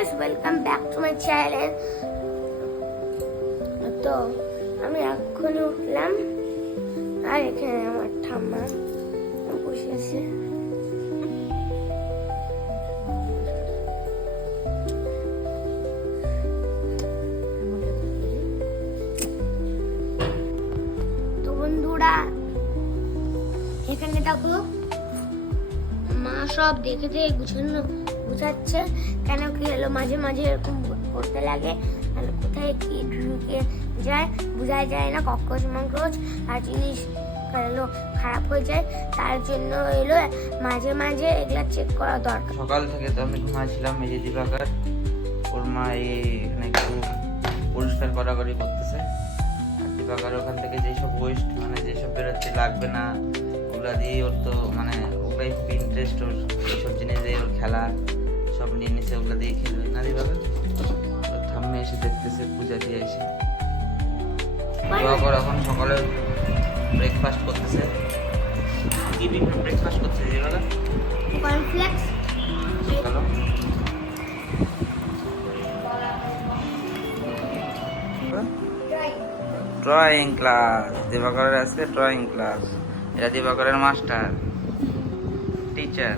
Guys, welcome back to my channel. তো আমি এখনই উঠলাম আর এখানে আমার ঠাম্মা বসেছে। তো বন্ধুরা এখানে দেখো মা সব দেখে গুছাচ্ছে। কেন কি হলো, মাঝে মাঝে এরকম করতে লাগে, কোথায় কি ঢুকে যায় বোঝা যায় না, ককরোচ মকরোচ আর জিনিস হলো খারাপ হয়ে যায়। তার জন্য এলো মাঝে মাঝে এগুলা চেক করা দরকার। সকাল থেকে তো আমি ঘুমাচ্ছিলাম, এই যে দিবাকর ওর মা এখানে একটু পরিষ্কার করাকরি করতেছে। আর দিবাকর ওখান থেকে যেসব ওয়েস্ট মানে যেসব বেরোচ্ছে লাগবে না ওগুলা দিয়ে ওর তো মানে ওগুলাই খুব ইন্টারেস্ট, ওর এইসব জিনিস দিয়ে ওর খেলা সব নিয়ে নিছে, ওগুলা দিয়ে খেলবে না দিবাকর। ওর ঠাম্মি এসে দেখতেছে পূজা দিয়ে এসে। দিবাকর এখন সকালে ব্রেকফাস্ট করতেছে। কি ব্রেকফাস্ট করছে দিবাকর? কর্নফ্লেক্স। চলো ড্রয়িং ক্লাস, দিবাকরের আজকে ড্রয়িং ক্লাস। এটা দিবাকরের মাস্টার টিচার।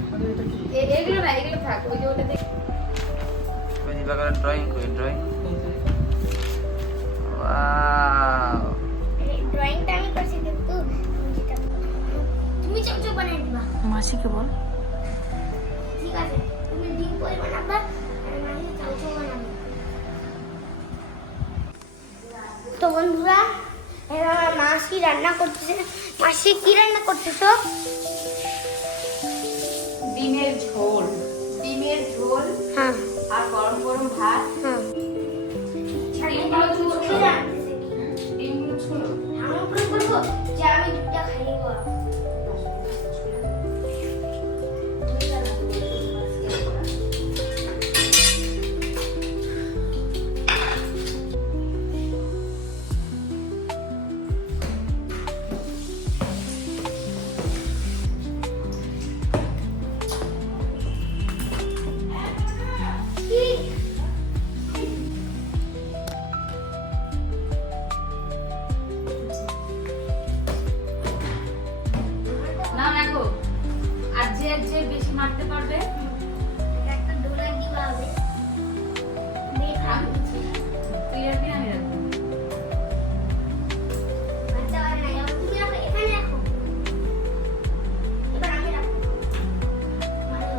দিবাকরের ড্রয়িং করি, ড্রয়িং। ড্রয়িংটা আমি করছি, কিন্তু তুমি চকচক বানাই দিবা। মাসিকে বল। ঠিক আছে, তুমি ডিম পরি বানাবা আর মাসি চকচক বানাবে। তো বন্ধুরা এবার আমার মাসি রান্না করতেছে। মাসি কি রান্না করতেছো? ডিমের ঝোল, ডিমের ঝোল হ্যাঁ আর গরম গরম ভাত। হ্যাঁ। ডিমগুলো ছোট, ডিমগুলো ছোট। আমি করে বলবো যে আমি দুধটা খাইয়ে বল। না রাখো, আর যে বেশি মারতে পারবে একটা ডোলা দিবা হবে। বেটা তুই রাখবি, আমি রাখবো। আচ্ছা আর না, এবার তুমি রাখো, এখানে রাখো। এবার আমি রাখবো। মারো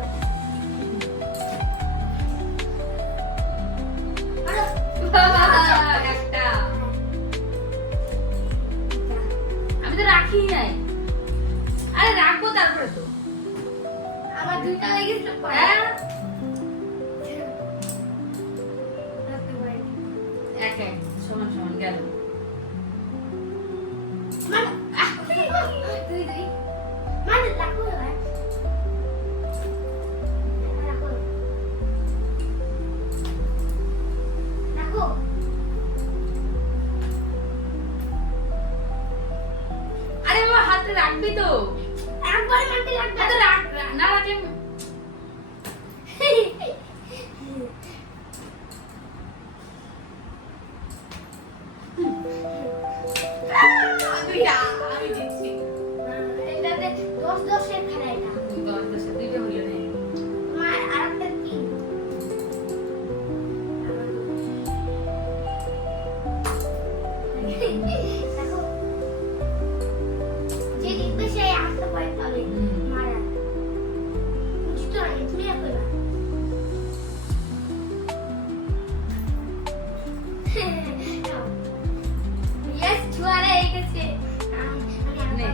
একটা আমি তো রাখি নাই। আরে রাখবো তারপরে তো। আমার দুইটা লেগেছিল পরে। হ্যাঁ রাখতে পারি। এক এক সমান সমান গেল। মারো। তুই মারো, রাখো এবার। রাখো রাখো। আরে বাবা হাতে রাখবি তো। একবার মারতে লাগবে। হাতে রাখ, না রাখলে আমি দিচ্ছি। এটাতে 10-10 এর খেলা এটা। দশ দশে দুইটা হইলো না। তোমার আরেকটা কি? দেখো, যে জিতবে সে আরেকটা পয়েন্ট পাবে। মারা জিতো না, তুমি রাখো এবার। Yes, ছুয়ারে এই গেছে। নে।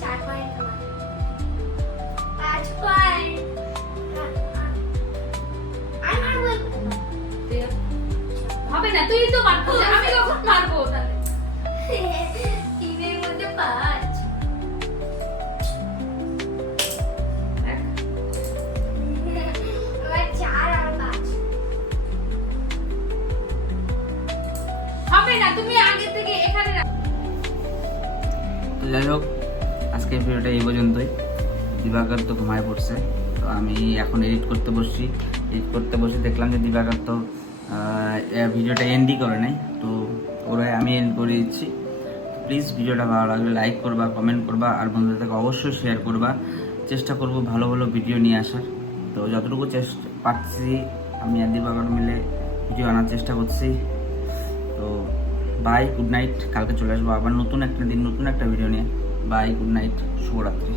4 পয়েন্ট তোমার। 5 পয়েন্ট। আমি মারবো এখন। হবে না, তুই তো মারবো, আমি কখন মারবো তাহলে? 3 এর মধ্যে 5। এবার 4 আর 5। হবে না, তুমি আগে থেকে এখানে রাখ। যাই হোক, আজকের ভিডিওটা এই পর্যন্তই। দিবাকর তো ঘুমায় পড়ছে। তো আমি এখন এডিট করতে বসছি। এডিট করতে বসে দেখলাম যে দিবাকর তো ভিডিওটা এন্ডই করে নাই, তো ওরা আমি এন্ড করে দিচ্ছি। প্লিজ ভিডিওটা ভালো লাগলে লাইক করবা, কমেন্ট করবা, আর বন্ধুদের অবশ্যই শেয়ার করবা। চেষ্টা করব ভালো ভালো ভিডিও নিয়ে আসার। তো যতটুকু চেষ্টা পাচ্ছি আমি আর দিবাকর মিলে ভিডিও আনার চেষ্টা করছি। তো বাই, গুড নাইট। কালকে চলে আসবো আবার নতুন একটা দিন, নতুন একটা ভিডিও নিয়ে। বাই, গুড নাইট, শুভরাত্রি।